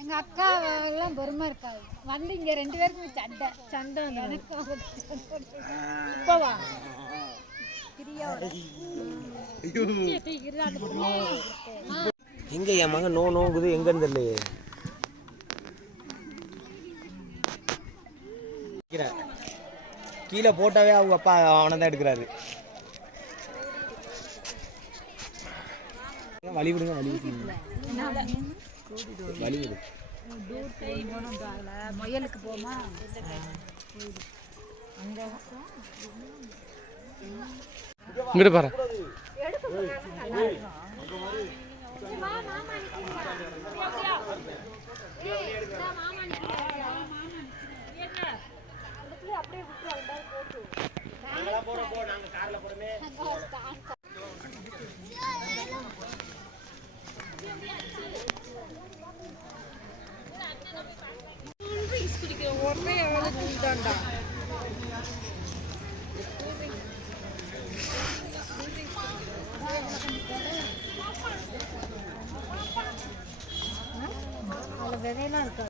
எங்க அக்கா எல்லாம் பொறுமை இருக்காது வந்து இங்க 2 பேருக்கும் சண்டை சண்டை இப்பவா எங்க என் மகன் நோங்குது எங்கன்னு தெரியலையே. கீழே போட்டாவே அவங்க அப்பா அவனை தான் எடுக்கிறாரு. வழி விடுங்க வழி வழி விடு. முயலுக்கு போமா இங்கிட்டு பாரு. விதையெல்லாம் இருக்கு.